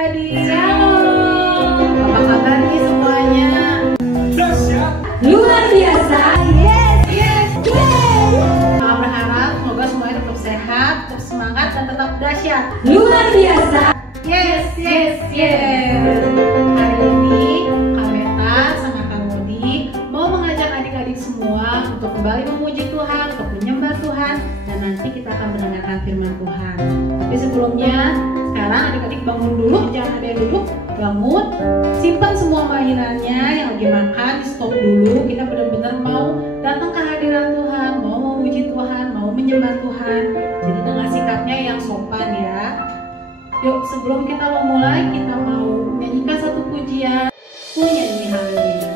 adik-adik. Shalom. Apa kabar nih semuanya? Dahsyat. Luar biasa. Yes, yes, yes. Saya berharap semoga semuanya tetap sehat, tetap semangat, dan tetap dahsyat. Luar biasa. Yes, yes, yes. Hari ini Kak Meta sama Kak Modi mau mengajak adik-adik semua untuk kembali memuji Tuhan, untuk menyembah Tuhan, dan nanti kita akan mendengarkan firman Tuhan. Tapi sebelumnya, sekarang adik-adik bangun dulu, jangan ada yang duduk, bangun, simpan semua mainannya yang lagi makan, di stop dulu. Kita benar-benar mau datang ke hadirat Tuhan, mau memuji Tuhan, mau menyembah Tuhan. Jadi dengan sikapnya yang sopan ya. Yuk, sebelum kita memulai, kita mau nyanyikan satu pujian. Nyanyi haleluya.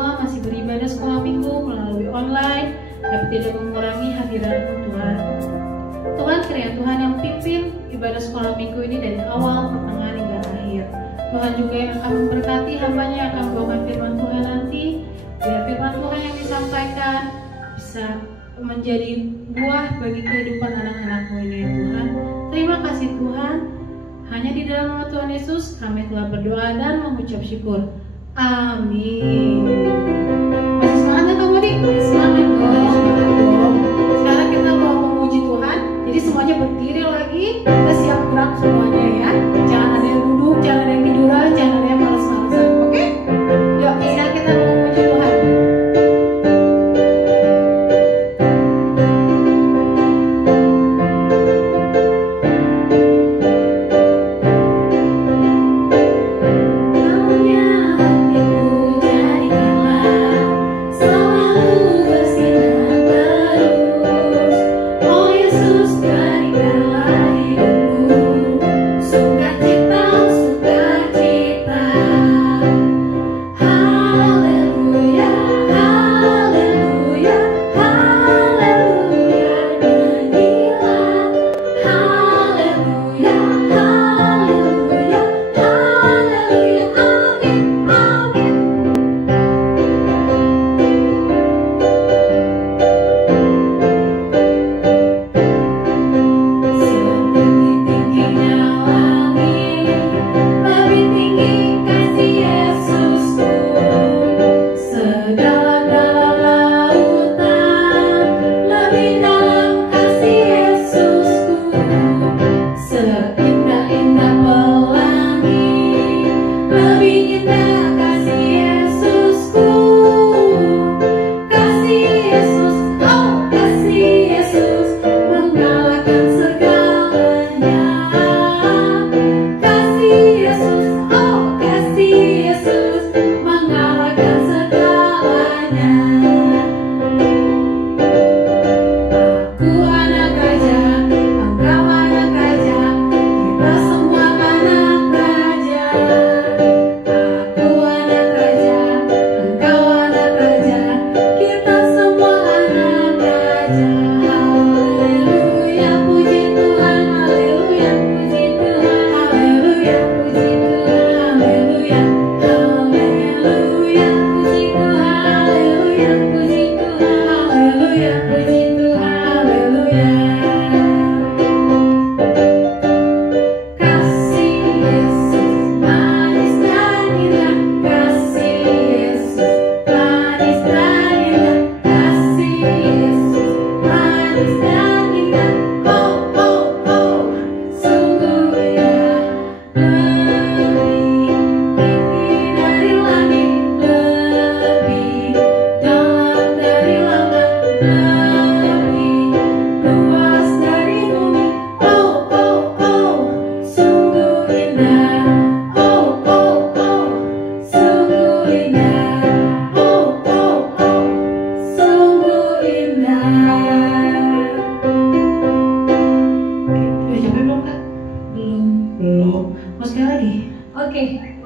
semua masih beribadah sekolah minggu melalui online, tapi tidak mengurangi hadirat-Mu Tuhan. Tuhan, kiranya Tuhan yang pimpin ibadah sekolah minggu ini dari awal, pertengahan hingga akhir. Tuhan juga yang akan memberkati hamba-Nya yang akan membawakan firman Tuhan nanti, biar firman Tuhan yang disampaikan bisa menjadi buah bagi kehidupan anak-anak-Mu ini ya Tuhan. Terima kasih Tuhan. Hanya di dalam nama Tuhan Yesus kami telah berdoa dan mengucap syukur. Amin. Masih semangat gak kamu nih? Masih semangat dong. Sekarang kita mau memuji Tuhan. Jadi semuanya berdiri lagi. Kita siap gerak semuanya ya. Jangan ada yang duduk, jangan ada yang tiduran, jangan ada yang malas-malasan. Oke? Yuk, sekarang kita mau memuji Tuhan.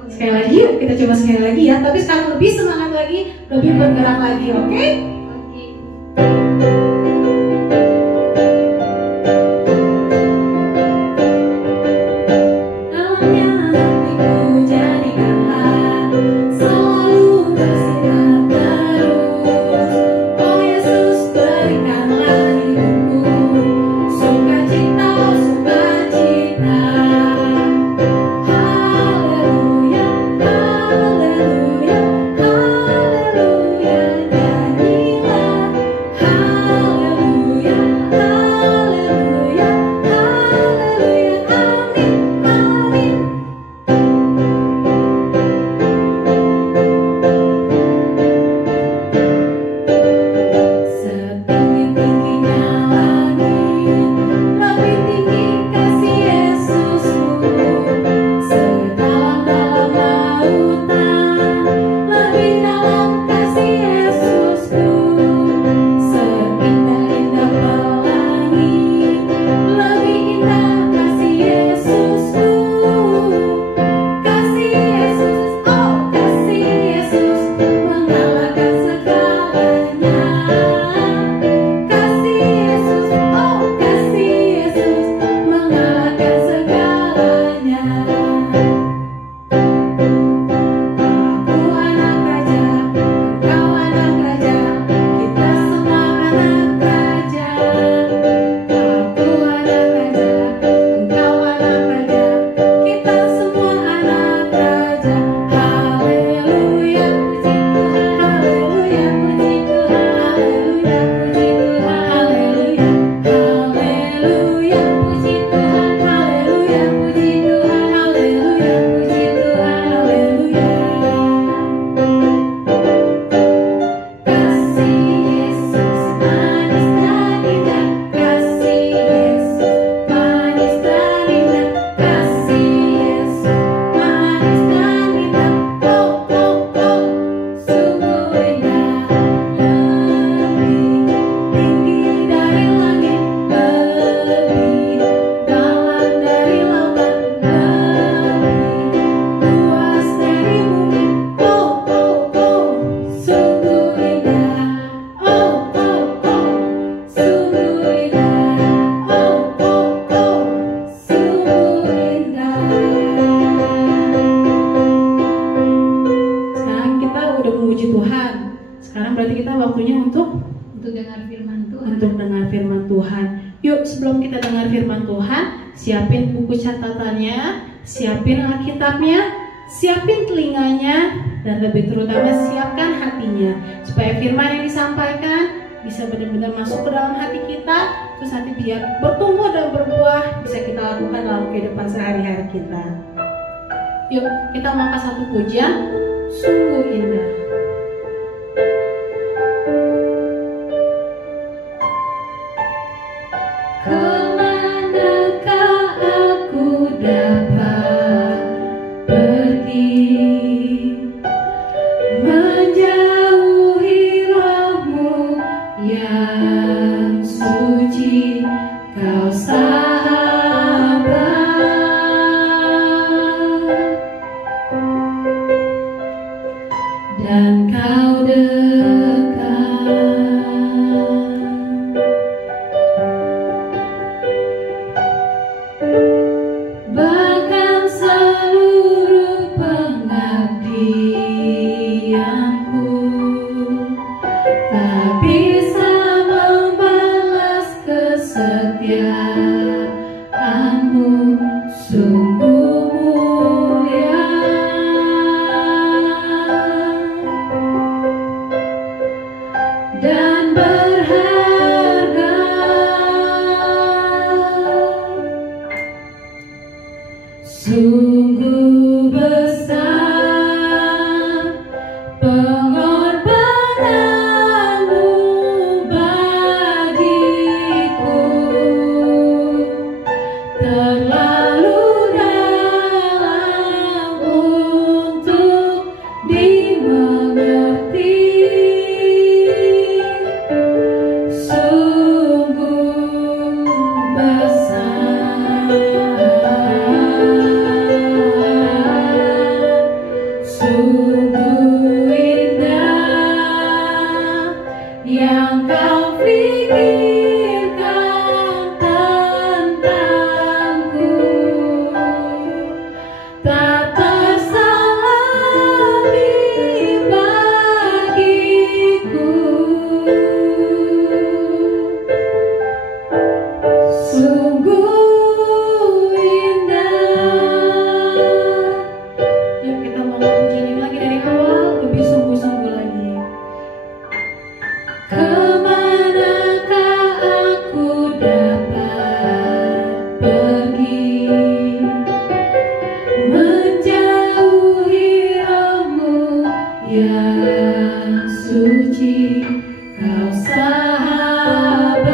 Sekali lagi yuk, kita coba sekali lagi ya. Tapi sekarang lebih semangat lagi, lebih bergerak lagi, oke? Haleluya, haleluya, haleluya. berarti kita waktunya untuk dengar firman Tuhan. Untuk dengar firman Tuhan. Yuk, sebelum kita dengar firman Tuhan, siapin buku catatannya, siapin Alkitabnya, siapin telinganya, dan lebih terutama siapkan hatinya, supaya firman yang disampaikan bisa benar-benar masuk ke dalam hati kita, terus nanti biar bertumbuh dan berbuah bisa kita lakukan dalam kehidupan sehari-hari kita. Yuk, kita mau angkat satu pujian, sungguh indah. Kemanakah aku dapat pergi, menjauhi rohmu yang suci, kau sahabat, dan kau dekat. Bahkan seluruh pengabdianku tak bisa membalas kesetiaanmu, sungguh mulia dan berharga. Sungguh besar pengorbananmu bagiku, terlalu dalam untuk dimengerti. Sungguh besar, sungguh indah yang kau pikirkan tentangku, tak tersalami bagiku. Sungguh indah. Yuk kita mau pujiin lagi dari awal, lebih sungguh-sungguh lagi. Kemanakah aku dapat pergi, menjauhi rohmu yang suci, kau sahabat,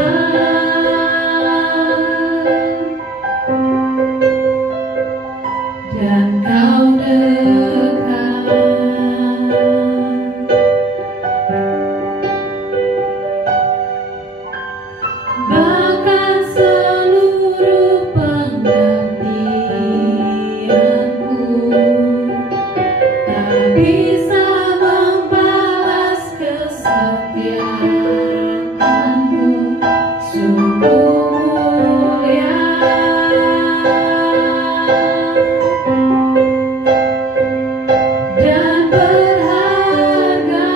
dan kau dekat. Bahkan seluruh pengabdianku tak bisa membalas kesetiaanmu, sungguh mulia dan berharga.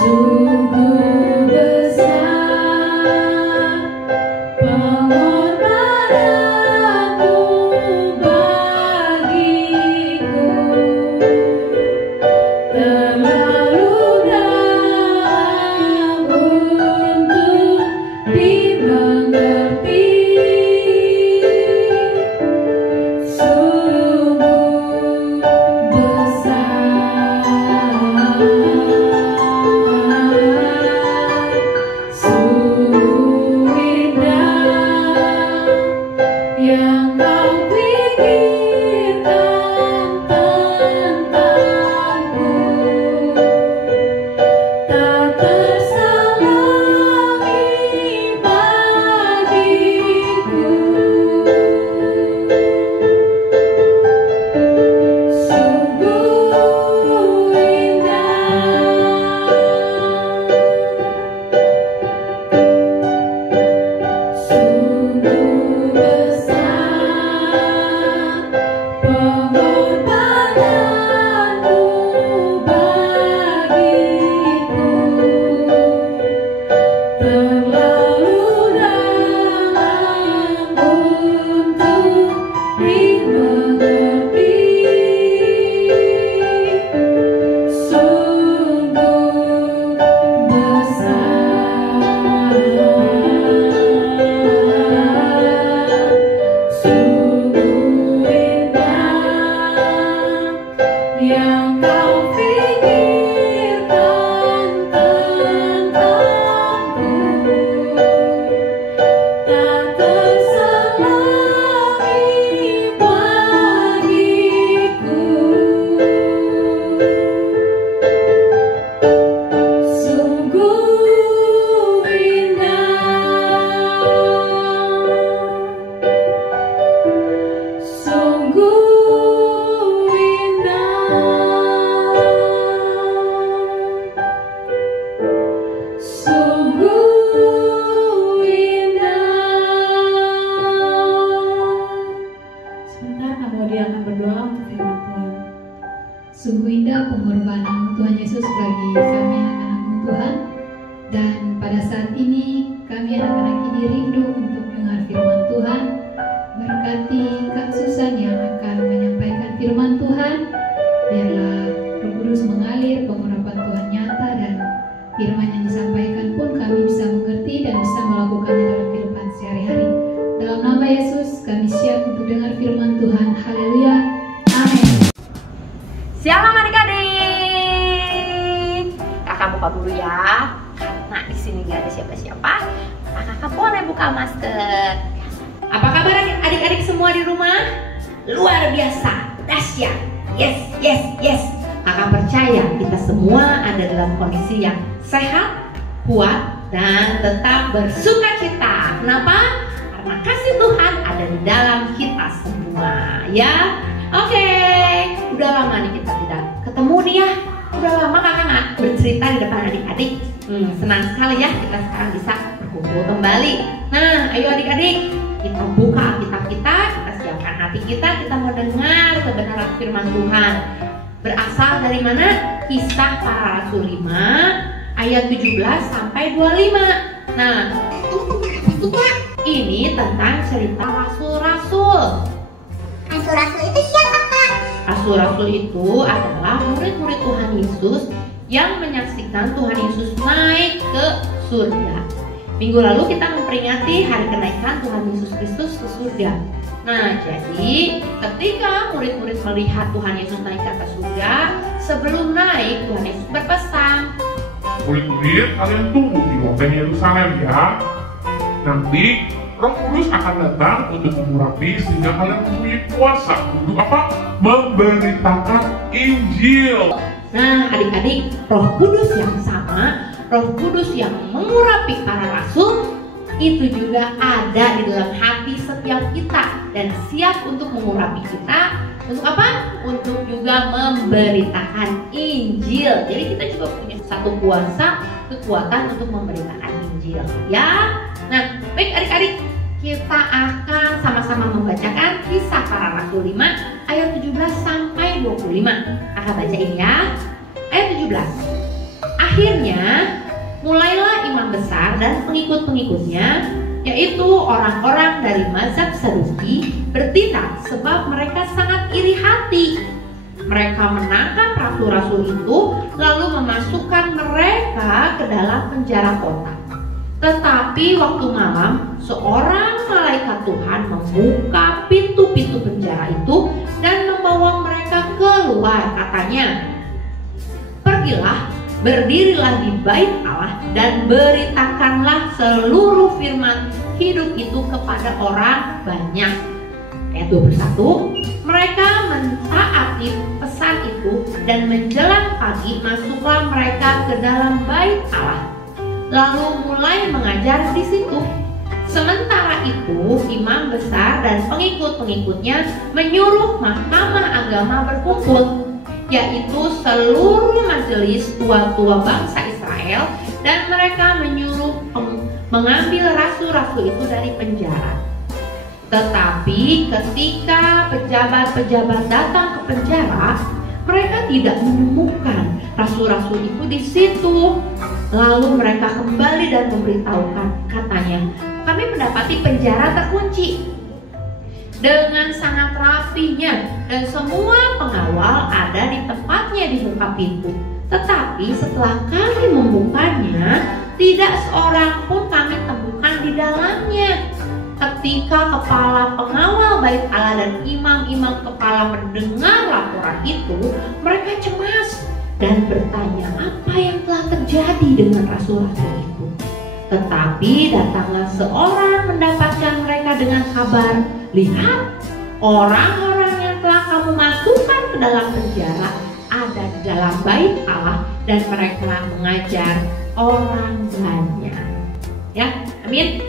Sungguh besar pengorbananmu bagiku, yang kau pikirkan tentangku tak terselami bagiku. Sungguh indah, sungguh indah, sungguh indah. Sebentar, Kak Modi akan berdoa untuk firman Tuhan. Sungguh indah pengorbanan Tuhan Yesus bagi kami anak-anak Tuhan. Dan pada saat ini kami anak-anak ini rindu untuk dengar firman Tuhan. Berkati Kak Susan yang akan menyampaikan firman Tuhan. Biarlah Roh Kudus mengalir, pengurapan Tuhan nyata, dan firman yang disampaikan pun kami bisa mengerti dan bisa melakukannya dalam kehidupan sehari-hari. Dalam nama Yesus kami siap untuk dengar firman Tuhan. Haleluya. Amin. Shalom adik-adik. Kakak buka dulu ya, karena di sini nggak ada siapa-siapa. Kakak boleh buka masker. Apa kabar adik-adik semua di rumah? Luar biasa, dahsyat. Yes, yes, yes. Kakak percaya kita semua ada dalam kondisi yang sehat, kuat, dan tetap bersukacita. Kenapa? Karena kasih Tuhan ada di dalam kita semua, ya. Oke, udah lama nih kita tidak ketemu nih ya. Udah lama kakak nggak bercerita di depan adik-adik. Senang sekali ya kita sekarang bisa berkumpul kembali. Nah, ayo adik-adik, kita buka Alkitab kita siapkan hati kita mau dengar kebenaran firman Tuhan. Berasal dari mana? Kisah Para Rasul 5 ayat 17 sampai 25. Nah, ini tentang cerita rasul-rasul. Rasul-rasul itu siapa, Kak? Rasul-rasul itu adalah murid-murid Tuhan Yesus yang menyaksikan Tuhan Yesus naik ke surga. Minggu lalu kita memperingati hari kenaikan Tuhan Yesus Kristus ke surga. Nah, jadi ketika murid-murid melihat Tuhan Yesus naik ke atas surga, sebelum naik Tuhan Yesus berpesan, murid-murid, kalian tunggu di loteng Yerusalem ya. Nanti Roh Kudus akan datang untuk mengurapi sehingga kalian mempunyai kuasa untuk apa? Memberitakan Injil. Nah, adik-adik, Roh Kudus yang sama, Roh Kudus yang mengurapi para rasul, itu juga ada di dalam hati setiap kita dan siap untuk mengurapi kita. Untuk apa? Untuk juga memberitakan Injil. Jadi kita juga punya satu kuasa, kekuatan untuk memberitakan Injil, ya. Nah, baik adik-adik, kita akan sama-sama membacakan Kisah Para Rasul 5 ayat 17 sampai 25. Kakak bacain ya. Ayat 17. Akhirnya mulailah imam besar dan pengikut-pengikutnya, yaitu orang-orang dari mazhab Saduki, bertindak sebab mereka sangat iri hati. Mereka menangkap rasul-rasul itu lalu memasukkan mereka ke dalam penjara kota. Tetapi waktu malam, seorang malaikat Tuhan membuka pintu-pintu penjara itu dan membawa mereka keluar. Katanya, pergilah, berdirilah di bait Allah dan beritakanlah seluruh firman hidup itu kepada orang banyak. Ayat 21, mereka mentaati pesan itu dan menjelang pagi masuklah mereka ke dalam bait Allah, lalu mulai mengajar di situ. Sementara itu, imam besar dan pengikut-pengikutnya menyuruh mahkamah agama berkumpul, yaitu seluruh majelis tua-tua bangsa Israel, dan mereka menyuruh mengambil rasul-rasul itu dari penjara. Tetapi ketika pejabat-pejabat datang ke penjara, mereka tidak menemukan rasul-rasul itu di situ. Lalu mereka kembali dan memberitahukan, katanya, kami mendapati penjara terkunci dengan sangat rapinya dan semua pengawal ada di tempatnya di muka pintu. Tetapi setelah kami membukanya, tidak seorang pun kami temukan di dalamnya. ketika kepala pengawal bait Allah dan imam-imam kepala mendengar laporan itu, mereka cemas dan bertanya apa yang telah terjadi dengan rasul-rasul itu. Tetapi datanglah seorang mendapatkan mereka dengan kabar, lihat, orang-orang yang telah kamu masukkan ke dalam penjara ada di dalam bait Allah dan mereka mengajar orang banyak. Ya, amin.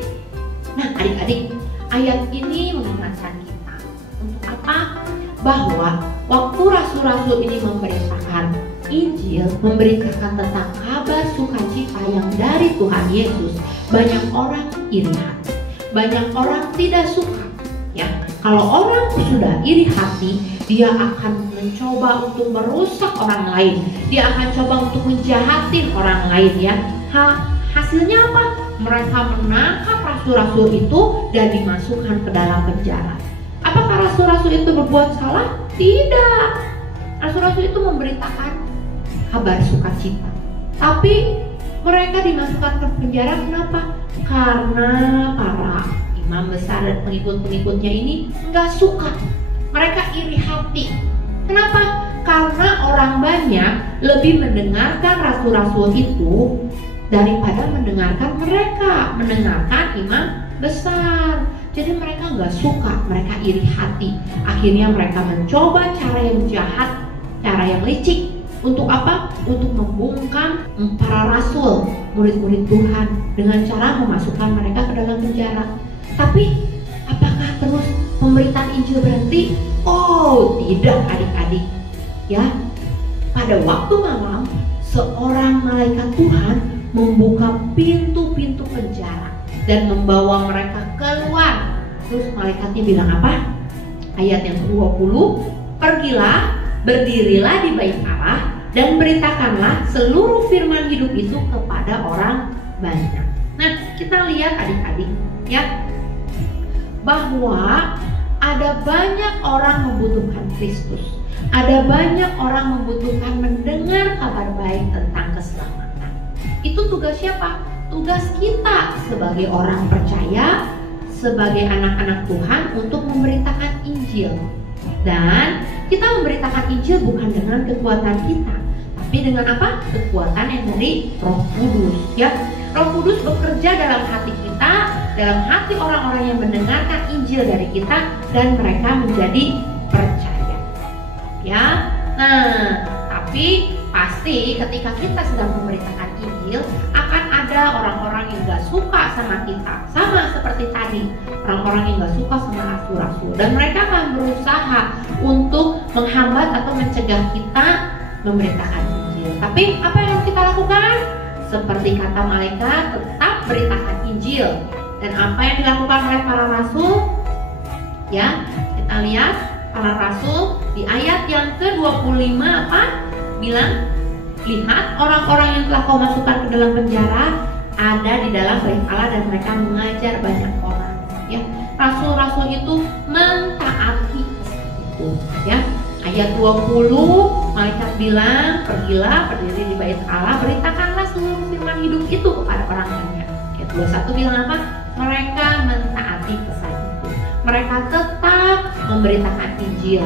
Nah, adik-adik, ayat ini mengingatkan kita untuk apa? Bahwa waktu rasul-rasul ini memberitakan Injil, memberitakan tentang kabar sukacita yang dari Tuhan Yesus, banyak orang iri hati, banyak orang tidak suka. Ya, kalau orang sudah iri hati, dia akan mencoba untuk merusak orang lain, dia akan coba untuk menjahatin orang lain. Ya, hasilnya apa? Mereka menangkap rasul-rasul itu dan dimasukkan ke dalam penjara. Apakah rasul-rasul itu berbuat salah? Tidak. Rasul-rasul itu memberitakan kabar sukacita. Tapi mereka dimasukkan ke penjara kenapa? Karena para imam besar dan pengikut-pengikutnya ini nggak suka. Mereka iri hati. Kenapa? Karena orang banyak lebih mendengarkan rasul-rasul itu daripada mendengarkan imam besar. Jadi mereka nggak suka, mereka iri hati. Akhirnya mereka mencoba cara yang jahat, cara yang licik. Untuk apa? Untuk membungkam para rasul, murid-murid Tuhan, dengan cara memasukkan mereka ke dalam penjara. Tapi apakah terus pemberitaan Injil berhenti? Oh, tidak adik-adik. Ya, pada waktu malam seorang malaikat Tuhan membuka pintu-pintu penjara dan membawa mereka keluar. Terus malaikatnya bilang apa? Ayat yang 20, pergilah, berdirilah di bait Allah dan beritakanlah seluruh firman hidup itu kepada orang banyak. Nah, kita lihat adik-adik ya, bahwa ada banyak orang membutuhkan Kristus. Ada banyak orang membutuhkan mendengar kabar baik tentang keselamatan. Itu tugas siapa? Tugas kita sebagai orang percaya, sebagai anak-anak Tuhan untuk memberitakan Injil. Dan kita memberitakan Injil bukan dengan kekuatan kita, tapi dengan apa? Kekuatan yang dari Roh Kudus. Ya, Roh Kudus bekerja dalam hati kita, dalam hati orang-orang yang mendengarkan Injil dari kita, dan mereka menjadi percaya. Ya, nah, tapi pasti ketika kita sedang memberitakan Injil, akan ada orang-orang yang gak suka sama kita. Sama seperti tadi, orang-orang yang gak suka sama rasul-rasul, dan mereka akan berusaha untuk menghambat atau mencegah kita memberitakan Injil. Tapi apa yang harus kita lakukan? Seperti kata malaikat, tetap beritakan Injil. Dan apa yang dilakukan oleh para rasul? Ya, kita lihat para rasul di ayat yang ke-25 apa? Bilang, lihat, orang-orang yang telah kau masukkan ke dalam penjara ada di dalam bait Allah dan mereka mengajar banyak orang. Ya, rasul-rasul itu mentaati itu. Ya, ayat 20 malaikat bilang, pergilah, berdiri di bait Allah, beritakanlah seluruh firman hidup itu kepada orang banyak. Ayat 21 bilang apa? Mereka mentaati pesan itu. Mereka tetap memberitakan Injil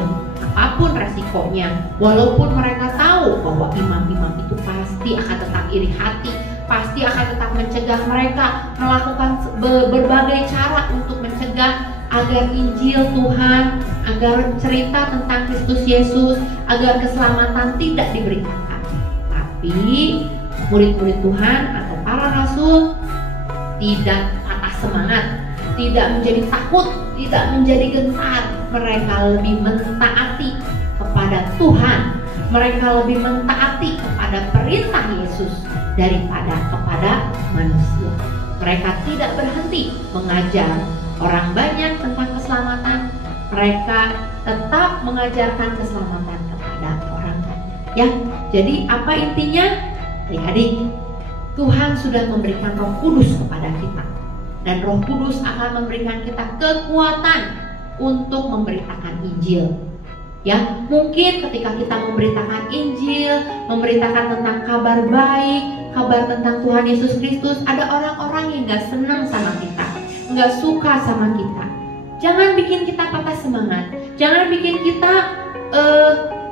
apapun resikonya, walaupun mereka tahu bahwa imam-imam itu pasti akan tetap iri hati, pasti akan tetap mencegah mereka, melakukan berbagai cara untuk mencegah agar Injil Tuhan, agar cerita tentang Kristus Yesus, agar keselamatan tidak diberitakan. Tapi murid-murid Tuhan atau para rasul tidak patah semangat, tidak menjadi takut, tidak menjadi gentar. Mereka lebih mentaati kepada Tuhan, mereka lebih mentaati kepada perintah Yesus daripada kepada manusia. Mereka tidak berhenti mengajar orang banyak tentang keselamatan. Mereka tetap mengajarkan keselamatan kepada orang banyak. Ya, jadi apa intinya? Adik-adik, Tuhan sudah memberikan Roh Kudus kepada kita, dan Roh Kudus akan memberikan kita kekuatan untuk memberitakan Injil. Ya, mungkin ketika kita memberitakan Injil, memberitakan tentang kabar baik, kabar tentang Tuhan Yesus Kristus, ada orang-orang yang gak senang sama kita, nggak suka sama kita. Jangan bikin kita patah semangat. Jangan bikin kita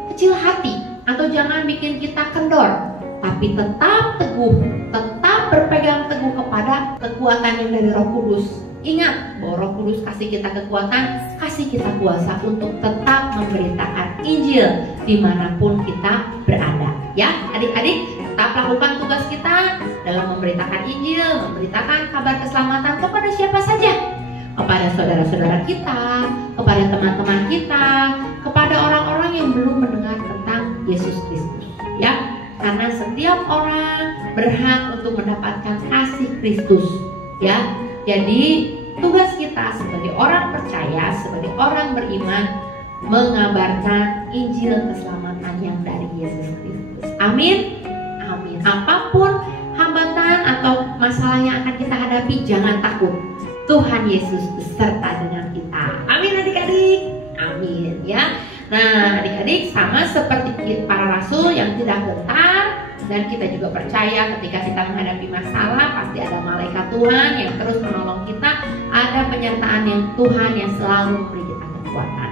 kecil hati, atau jangan bikin kita kendor. Tapi tetap teguh, tetap berpegang teguh kepada kekuatan yang dari Roh Kudus. Ingat bahwa Roh Kudus kasih kita kekuatan, kasih kita kuasa untuk tetap memberitakan Injil dimanapun kita berada. Ya, adik-adik, tetap lakukan tugas kita dalam memberitakan Injil, memberitakan kabar keselamatan kepada siapa saja. Kepada saudara-saudara kita, kepada teman-teman kita, kepada orang-orang yang belum mendengar tentang Yesus Kristus. Ya, karena setiap orang berhak untuk mendapatkan kasih Kristus. Ya, jadi tugas kita sebagai orang percaya, sebagai orang beriman, mengabarkan Injil keselamatan yang dari Yesus Kristus. Amin. Amin. Apapun hambatan atau masalah yang akan kita hadapi, jangan takut. Tuhan Yesus beserta dengan kita. Amin adik-adik. Amin ya. Nah adik-adik, sama seperti para rasul yang tidak gentar, dan kita juga percaya ketika kita menghadapi masalah pasti ada malaikat Tuhan yang terus menolong kita. Ada penyertaan yang Tuhan yang selalu memberi kita kekuatan.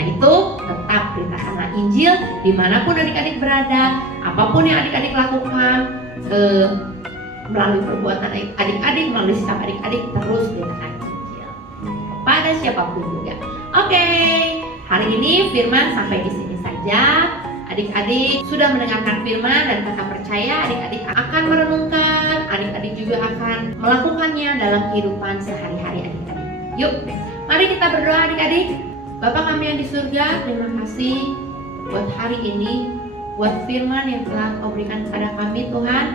Nah itu tetap beritakanlah Injil dimanapun adik-adik berada. Apapun yang adik-adik lakukan, melalui perbuatan adik-adik, melalui sikap adik-adik, terus beritakan Injil kepada siapapun juga. Oke, hari ini firman sampai di sini saja. Adik-adik sudah mendengarkan firman dan kakak percaya adik-adik akan merenungkan, adik-adik juga akan melakukannya dalam kehidupan sehari-hari adik-adik. Yuk, mari kita berdoa adik-adik. Bapa kami yang di surga, terima kasih buat hari ini, buat firman yang telah Kau berikan kepada kami Tuhan.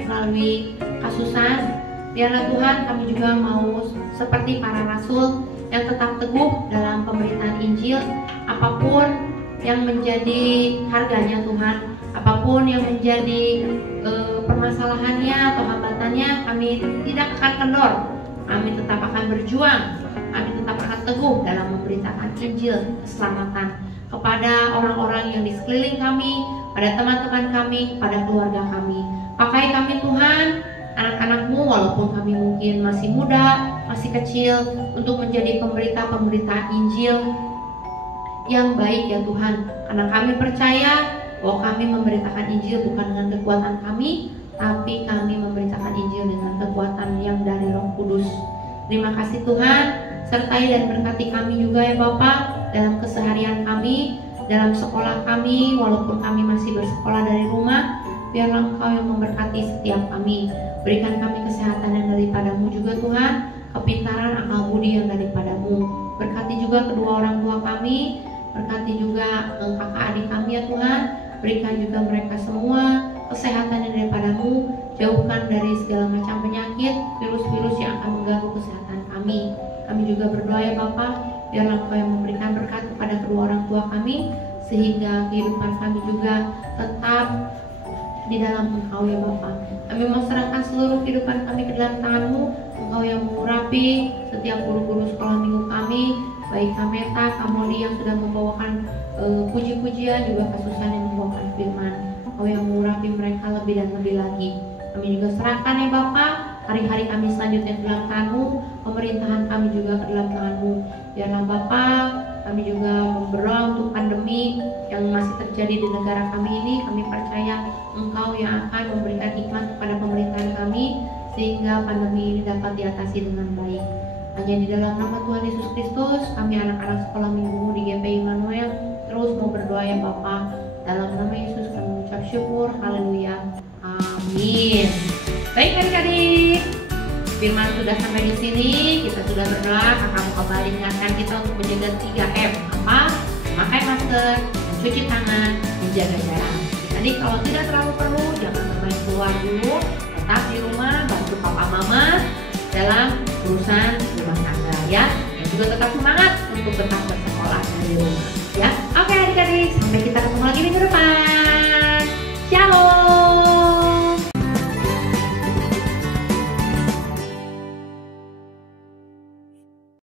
Melalui kasusan, biarlah Tuhan kami juga mau seperti para rasul yang tetap teguh dalam pemberitaan Injil. Apapun yang menjadi harganya Tuhan, apapun yang menjadi permasalahannya atau hambatannya, kami tidak akan kendor. Kami tetap akan berjuang, kami tetap akan teguh dalam memberitakan Injil keselamatan kepada orang-orang yang di sekeliling kami, pada teman-teman kami, pada keluarga kami. Pakai kami Tuhan, anak-anak-Mu, walaupun kami mungkin masih muda, masih kecil, untuk menjadi pemberita-pemberita Injil yang baik ya Tuhan. Karena kami percaya bahwa kami memberitakan Injil bukan dengan kekuatan kami, tapi kami memberitakan Injil dengan kekuatan yang dari Roh Kudus. Terima kasih Tuhan, sertai dan berkati kami juga ya Bapa dalam keseharian kami, dalam sekolah kami, walaupun kami masih bersekolah dari rumah. Biarlah Engkau yang memberkati setiap kami. Berikan kami kesehatan yang daripada-Mu juga Tuhan, kepintaran, akal budi yang daripada-Mu. Berkati juga kedua orang tua kami, berkati juga kakak adik kami ya Tuhan. Berikan juga mereka semua kesehatan yang daripada-Mu. Jauhkan dari segala macam penyakit, virus-virus yang akan mengganggu kesehatan kami. Kami juga berdoa ya Bapa, biarlah Engkau yang memberikan berkat kepada kedua orang tua kami, sehingga kehidupan kami juga tetap di dalam Engkau ya Bapa. Kami mau serahkan seluruh kehidupan kami ke dalam tangan-Mu. Engkau yang mengurapi setiap guru-guru sekolah minggu kami, baik Kameta, Kamoli yang sudah membawakan puji-pujian, juga kasusan yang membawakan firman. Engkau yang mengurapi mereka lebih dan lebih lagi. Kami juga serahkan ya Bapa hari-hari kami selanjutnya ke dalam tangan-Mu, pemerintahan kami juga ke dalam tangan-Mu. Biarlah Bapa, kami juga berdoa untuk pandemi yang masih terjadi di negara kami ini. Kami percaya Engkau yang akan memberikan hikmat kepada pemerintahan kami, sehingga pandemi ini dapat diatasi dengan baik. Hanya di dalam nama Tuhan Yesus Kristus, kami anak-anak sekolah minggu di GP Immanuel terus mau berdoa ya Bapa. Dalam nama Yesus kami mengucap syukur, haleluya, amin. Baik adik-adik, firman sudah sampai di sini, kita sudah berdoa. Kakak mau kembali ingatkan kita untuk menjaga 3M. Apa? Memakai masker, mencuci tangan, menjaga jarak. Jadi kalau tidak terlalu perlu, jangan bermain keluar dulu. Tetap di rumah, bantu papa mama dalam urusan rumah tangga ya. Dan juga tetap semangat untuk tetap bersekolah dari rumah ya. Oke adik-adik, sampai kita ketemu lagi minggu depan.